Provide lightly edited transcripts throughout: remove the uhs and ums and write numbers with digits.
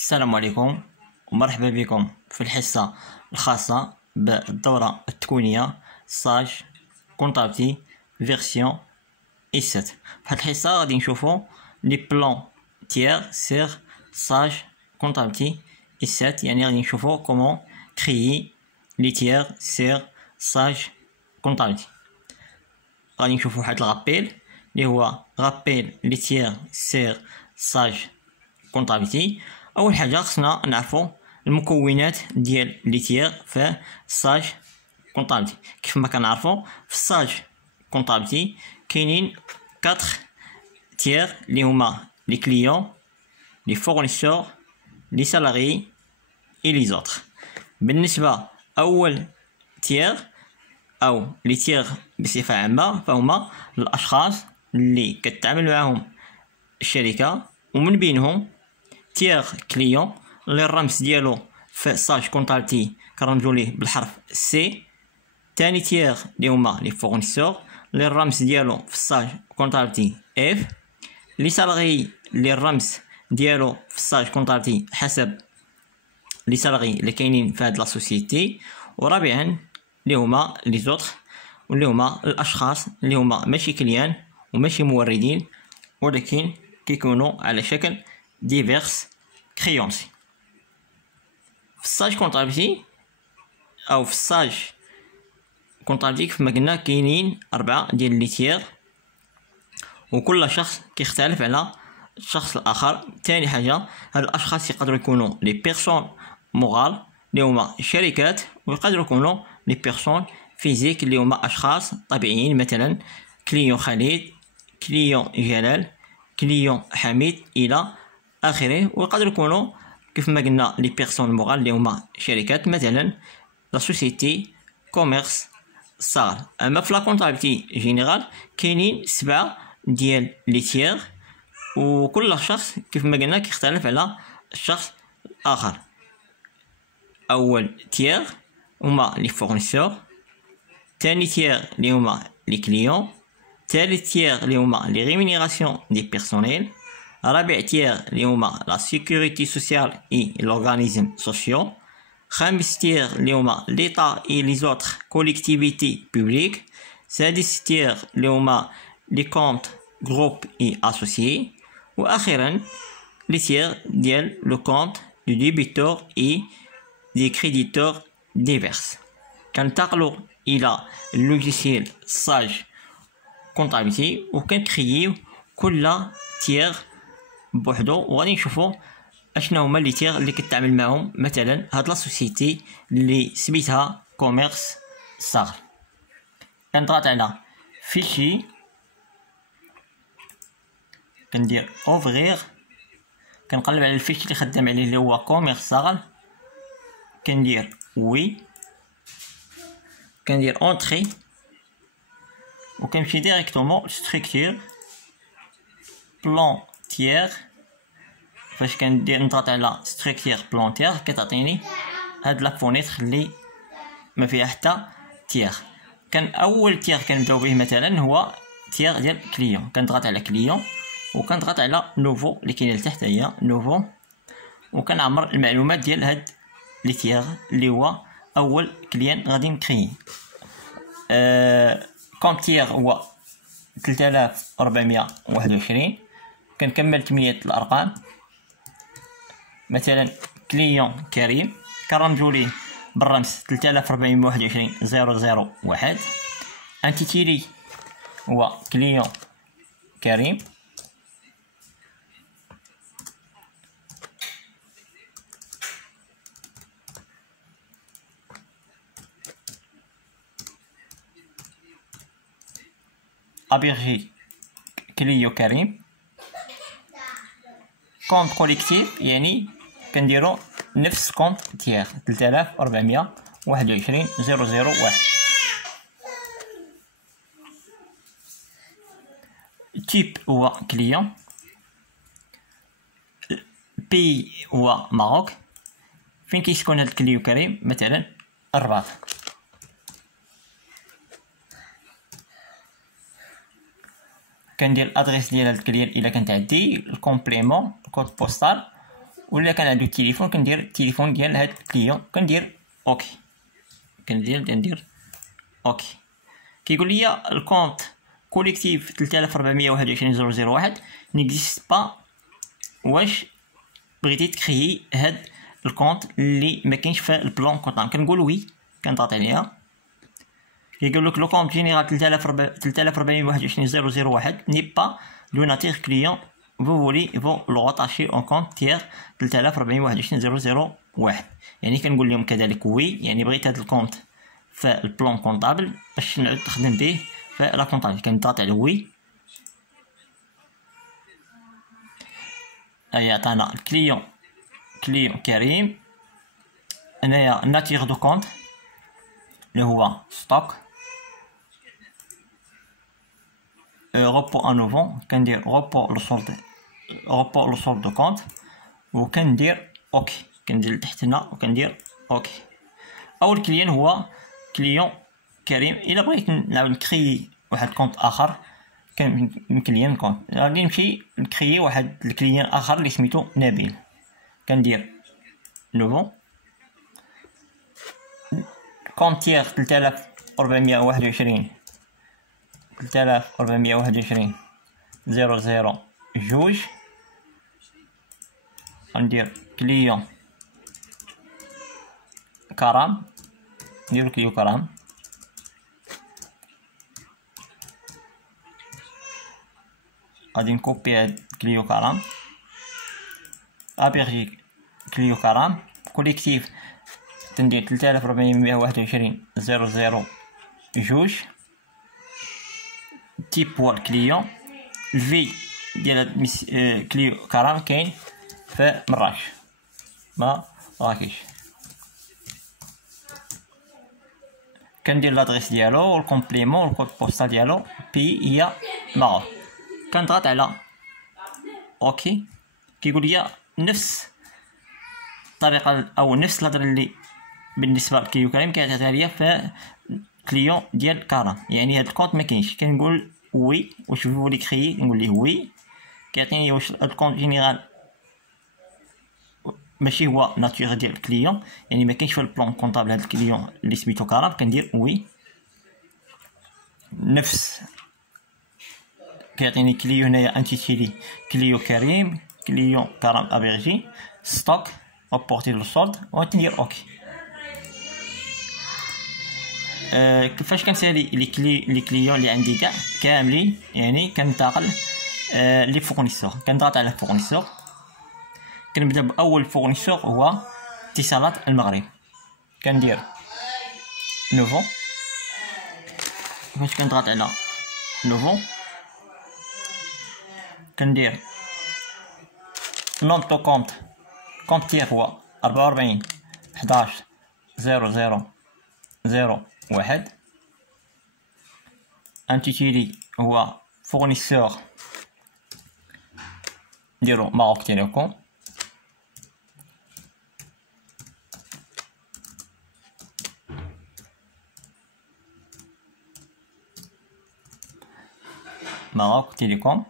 السلام عليكم ومرحبا بكم في الحصة الخاصة بالدورة التكوينية ساج كونتابتي فيرسيون اي 7. في هاد الحصة غادي نشوفو لي بلان تيير سير ساج كونتابتي اي 7، يعني غادي نشوفو كومون كريي لي تيير سير ساج كونتابتي. غادي نشوفو واحد الغابيل اللي هو غابيل لي تيير سير ساج كونتابيليتي. اول حاجه خصنا نعرفوا المكونات ديال لي تيير في ساج كونتابيليتي. كيف ما كنعرفوا في ساج كونتابيليتي كاينين 4 تيير اللي هما لي كليون، لي فورنيسور، لي سالاري اي لي زوتر. بالنسبه اول تيير او لي تيير بصفه عامه فهما الاشخاص اللي كتعامل معهم الشركه، ومن بينهم تيير كليون اللي الرمز ديالو في ساج كونتابيليتي كنرمزو ليه بالحرف سي. تاني تيير اللي هما لي فورنيسور اللي الرمز ديالو في ساج كونتابيليتي اف. لي سالاري اللي الرمز ديالو في ساج كونتابيليتي حسب لي سالاري اللي كاينين في هاد لا سوسيتي. ورابعا اللي هما لي زوتر واللي هما الاشخاص اللي هما ماشي كليان وماشي موردين، ولكن كيكونوا على شكل ديفيرس كريونسي. في الساج كونتابيليتي او في الساج كونتابيليتي كيف ما قلنا كاينين 4 ديال لي تيير، وكل شخص كيختلف على الشخص الاخر. ثاني حاجه هاد الاشخاص يقدروا يكونوا لي بيرسون مورال اللي هما شركات، ويقدروا يكونوا لي بيرسون فيزيك اللي هما اشخاص طبيعيين، مثلا كليون خالد، كليون جلال، كليون حميد الى اخره. ويقدر يكونوا كيف ما قلنا لي بيرسون مورال اللي هما شركات، مثلا لا سوسيتي كوميرس صغار. اما في لا كونتابيليتي جينيرال كاينين 7 ديال لي تيير، وكل شخص كيف ما قلنا كيختلف على الشخص الاخر. اول تيير هما لي فورنيسور، ثاني تيير اللي هما لي كليون، ثالث تيير اللي هما لي ريمونيراسيون دي بيرسونيل، رابع تيير اللي هما لا سيكوريتي سوسيال اي لورغانيزم سوسيو، خامس تيير اللي هما ليطا اي لي زوتر كوليكتيفيتي بوبليك، سادس تيير اللي هما لي كونت جروب اي اسوسيي، واخيرا لي تيير ديال لو كونت دو ديبيتور اي دي كريديتور ديفيرس. كننتقلوا الى اللوجيسيال ساج كونتابيليتي وكنكرييو كل تيير بوحدو، وغادي نشوفو اشنا هما لي تيير اللي كتعامل معهم. مثلا هاد لا سوسيتي اللي سميتها كوميرس صغر، كنضغط على فيشي، كندير اوفغير، كنقلب على الفيشي اللي خدام عليه اللي هو كوميرس صغر، كندير وي، كندير اونطري، وكنمشي ديريكتومون ستركتور بلان تيير. فاش كندير نضغط على ستركتور بلان تيير كتعطيني هاد لا فونيتر اللي ما فيها حتى تيير. كان اول تيير كنبداو به مثلا هو تيير ديال كليون، كنضغط على كليون وكنضغط على نوفو اللي كاينه لتحت هي نوفو، وكنعمر المعلومات ديال هاد لي تيير اللي هو اول كليان غادي نكري. كوم تيير هو 3421. كنكمل 8 الارقام، مثلا كليون كريم كنرمزو ليه بالرمز 3421 001. انتيتيلي هو كليون كريم، ابيرجي كليو كريم. كونت كوليكتيف يعني كنديرو نفس كونت تيير 3421 001. تيب هو كليون، بي هو ماروك. فين كيسكن هاد الكليو كريم؟ مثلا الرباط. كندير الادريس ديال هاد الكليان الا كانت عندي، الكومبليمون، الكود بوستال، ولا كان عنده التليفون كندير التليفون ديال هاد الكليون كندير اوكي، كندير اوكي. كيقول لي الكونت كوليكتيف 3421/001 نيكزيست با. واش بغيتي تكريي هاد الكونت اللي ما كاينش في البلان كونطابل؟ كنقول وي، كنضغط عليها. كيقول لك لو كونت جينيرال 3421/001 ني با لوناتير كليون vous voulez vous le rattacher au compte tiers 3421/001. يعني كنقول لهم كذلك وي، يعني بغيت هاد الكونت في البلان كونطابل باش نعود نخدم به في لا كونطابل. كنضغط على وي. اي عطانا الكليون كريم. هنايا ناتيغ دو كونت اللي هو ستوك repos à nouveau. كندير repos لو سولد دو كونت وكندير اوكي. كندير لتحت هنا وكندير اوكي. اول كليون هو كليون كريم. الا بغيت نعاود نكري واحد كونت اخر كنكليون كونت، غادي نمشي نكري واحد الكليون اخر اللي سميتو نبيل. كندير نوفو كونت تيغ 3421/002. غندير كليون كرام. نديرو كليون كرام. غادي نكوبي هاد كليو كرام. ابيرجي كليو كرام كوليكتيف تندير 3421/002. تيب هو الكليون. الفي ديال كليو كرام كاين في مراكش ما راكش. كندير لادريس ديالو والكومبليمون والكود بوستال ديالو. بي هي ماروك. كنضغط على اوكي. كيقول لي نفس الطريقه او نفس الهضره اللي بالنسبه لكليو كريم كيعطيها ليا في كليون ديال كرام. يعني هاد الكونت ما كاينش. كنقول وي. واش فولي كريي؟ نقول ليه وي. كيعطيني واش الكونت جينيرال ماشي هو ناتور ديال الكليون، يعني ما كاينش في البلان كونطابل هاد الكليون اللي سميتو كرام. كندير وي. نفس كيعطيني كليو هنايا انتيتيلي كليو كريم كليون كرام ابيرجي ستوك ريبورتي لو سولد وندير اوكي. كيفاش كنسالي لي كليون اللي عندي كاع كاملين؟ يعني كنتقل لي فورنيسور. كنضغط على فورنيسور. كنبدا باول فورنيسور هو اتصالات المغرب. كندير نوفو. فاش كنضغط على نوفو كندير نوم دو كونت. كونت تيغ هو 44/11/0001. انتيتيلي هو فورنيسور نديرو ماروك تيليكوم. ماروك تيليكوم.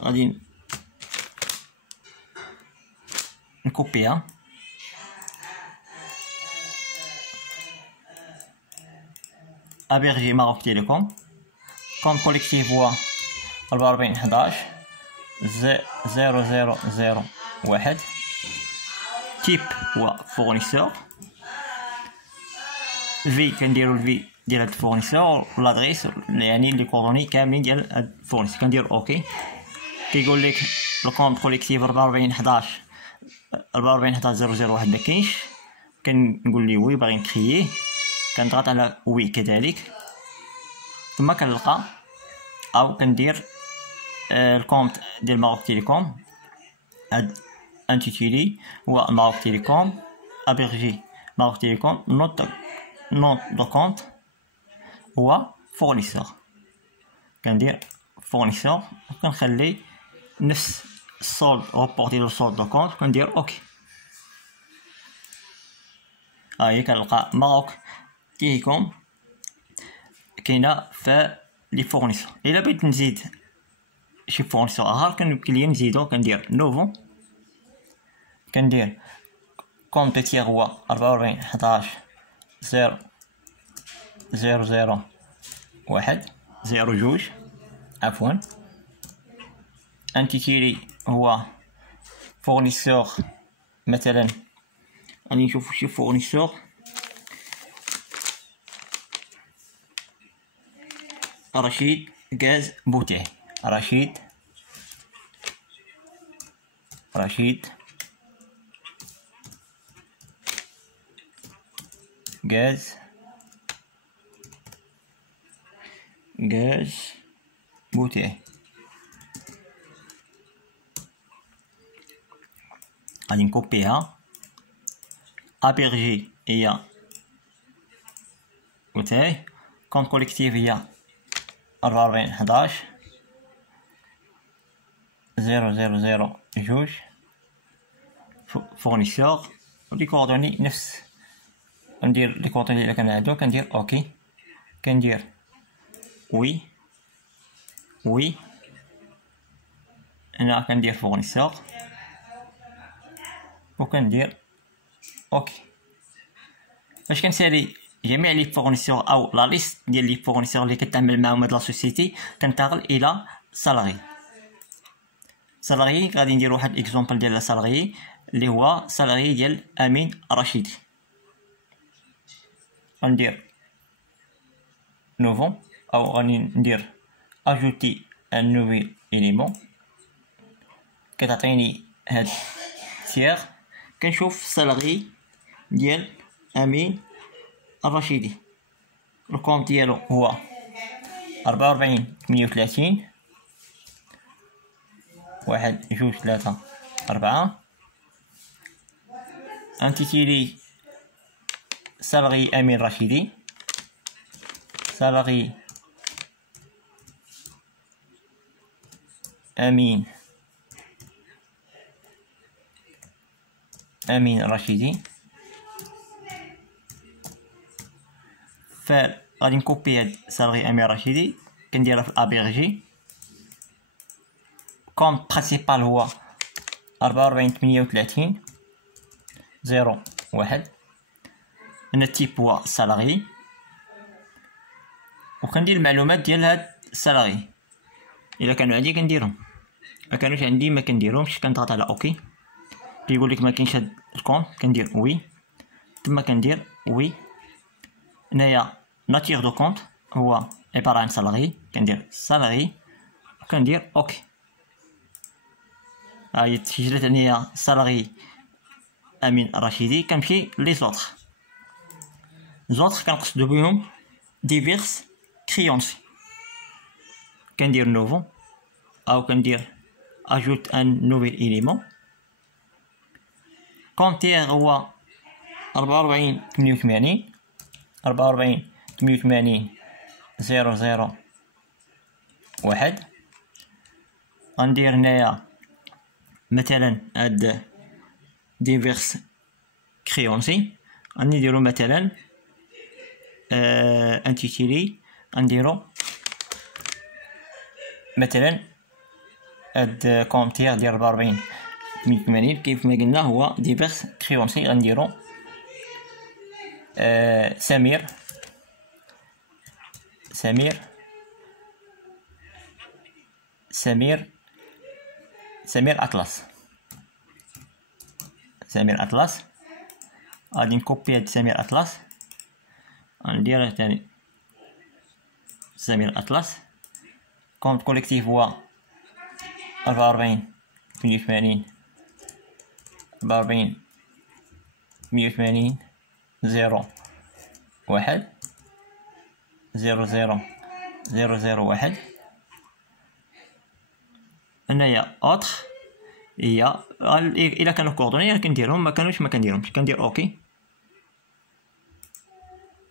غادي نكوبيها. ابيرجي ماروك تيليكوم. كون كوليكتيف هو 44/11/0001. تيب هو فورنيسور. في كنديرو الفي ديال هاد الفورنيسور لادريس يعني لي كوردوني كاملين ديال هاد الفورنيسور. كندير اوكي. كيقول لك الكونت كوليكتيف 44/11/001 ما كاينش. كنقول ليه وي باغي نكرييه. كنضغط على وي كذلك. ثم كنلقى او كندير الكونت ديال ماروك تيليكوم. هاد انتيتيلي هو ماروك تيليكوم. ابيرجي ماروك تيليكوم. نوت دو كونت هو فورنيسور. كندير فورنيسور وكنخلي نفس السولد ريبورتي لو سولد دو كونت. كندير اوكي. هاهي كنلقى ماروك تيليكوم كاينه في لي فورنيسور. الا بغيت نزيد شي فورنيسور اخر كنمكن ليا نزيدو. كندير نوفو كندير كوم دو تيغ هو 44 11 0 0 0 1 0 جوج عفوا. انتيتيري هو فورنيسور، مثلا غادي نشوفو شي فورنيسور رشيد غاز بوتيه، رشيد غاز بوتيه. غادي نكوبيها. ابيرجي هي بوتيه. كونت كوليكتيف هي 44 11 0 0 0 جوج. فورنيسور لي كوردوني نفس، ندير لي كوردوني اللي كان عندو، كندير اوكي، كندير وي هنا كندير فورنيسور وكندير اوكي. فاش كنسالي جميع لي فورنيسور او لا ليست ديال لي فورنيسور اللي كتعامل معاهم هاد لا سوسيتي، كنتقل الى سالاري. غادي ندير واحد اكزومبل ديال سالاري اللي هو سالاري ديال امين رشيدي. غندير نوفو او غادي ندير اجوتي ان نوفيل اليمون، كتعطيني هاد تيغ. كنشوف سالاري ديال امين الرشيدي، الكونت ديالو هو 44 38 1 2 3 4. انتيتيلي سالاري امين رشيدي، سالاري امين رشيدي. فغادي نكوبي هاد سالاري امين رشيدي، كنديرها في الابيرجي. كونت برينسيبال هو 44 38 0 1. هنا التيب هو سالاري، وكندير المعلومات ديال هاد السالاري. الا كانوا عندي كنديرهم، ما كانوش عندي ما كنديرهمش. كنضغط على اوكي، كيقول لك ما كاينش هاد الكونت، كندير وي، ثم كندير وي. هنايا ناتيغ دو كونت هو عباره عن سالاري، كندير سالاري وكندير اوكي. هاهي تسجلت هنايا سالاري امين رشيدي. كنمشي لي زوطخ كنقصدو بهم ديفيرس كريونسي. كندير نوفو او كندير اجوت ان نوفيل اليمون. كونتيغ هو 44 88 0 0 1. غندير هنايا مثلا هاد ديفيرس كريونسي، غادي نديرو مثلا انتيتيلي، غنديرو مثلا هاد كونتيغ ديال 44 88 كيف ما قلنا هو ديفيرس كريونسي. غنديرو سمير اطلس. غادي نكوبي هاد سمير اطلس، غندير تاني سمير اطلس. كونت كوليكتيف هو 44 88 0 1 0 0 0 0 1. هنايا اوتر هي الا كانوا كوردوني كنديرهم، ما كانوش ما كنديرهمش. كندير اوكي،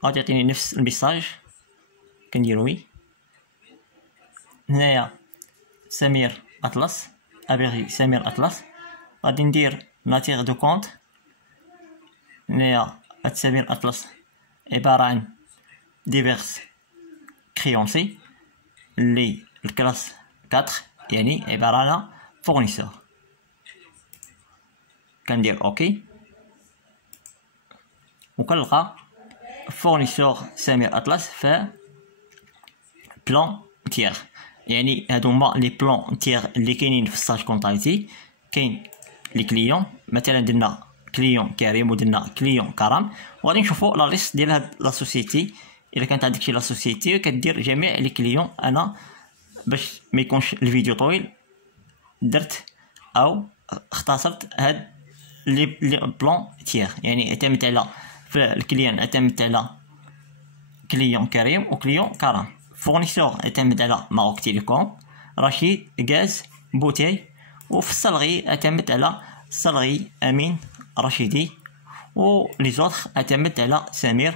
غادي يعطيني نفس الميساج. كندير وي. هنايا سمير اطلس، ابيغي سمير اطلس. غادي ندير ناتيغ دو كونت. هنايا هاد سمير اطلس عباره عن ديفيرس كريونسي اللي الكلاس 4، يعني عباره على فورنيسور. كندير اوكي، وكنلقى فورنيسور سمير اطلس في بلان تيغ. يعني هادو هما لي بلان تيغ اللي كاينين في الساج كونطابيلتي. كاين لي كليون، مثلا درنا كليون كريم ودرنا كليون كرم، وغادي نشوفو لا ليست ديال هاد لا سوسيتي. الا كانت عندك شي لا سوسيتي كدير جميع لي كليون. انا باش ما يكونش الفيديو طويل درت او اختصرت هاد لي بلان تيغ. يعني اعتمدت على في الكليان اعتمدت على كليون كريم وكليون كرم. فورنيسور اعتمد على ماروك تيليكوم، رشيد، غاز، بوتي. وفي الصلغي اعتمد على صلغي، امين، رشيدي. و لي زوطخ اعتمد على سمير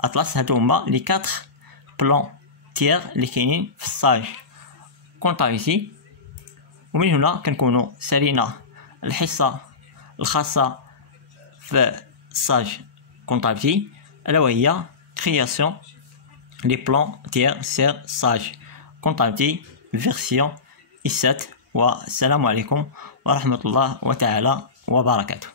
اطلس. هادو هما لي 4 بلان تيغ اللي كاينين في الساج كونطابيلتي. ومن هنا كنكونوا سالينا الحصه الخاصه في الساج كونطابيلتي، الا وهي création les plans tiers sur sage comptabilité version i7. والسلام عليكم ورحمة الله وتعالى وبركاته.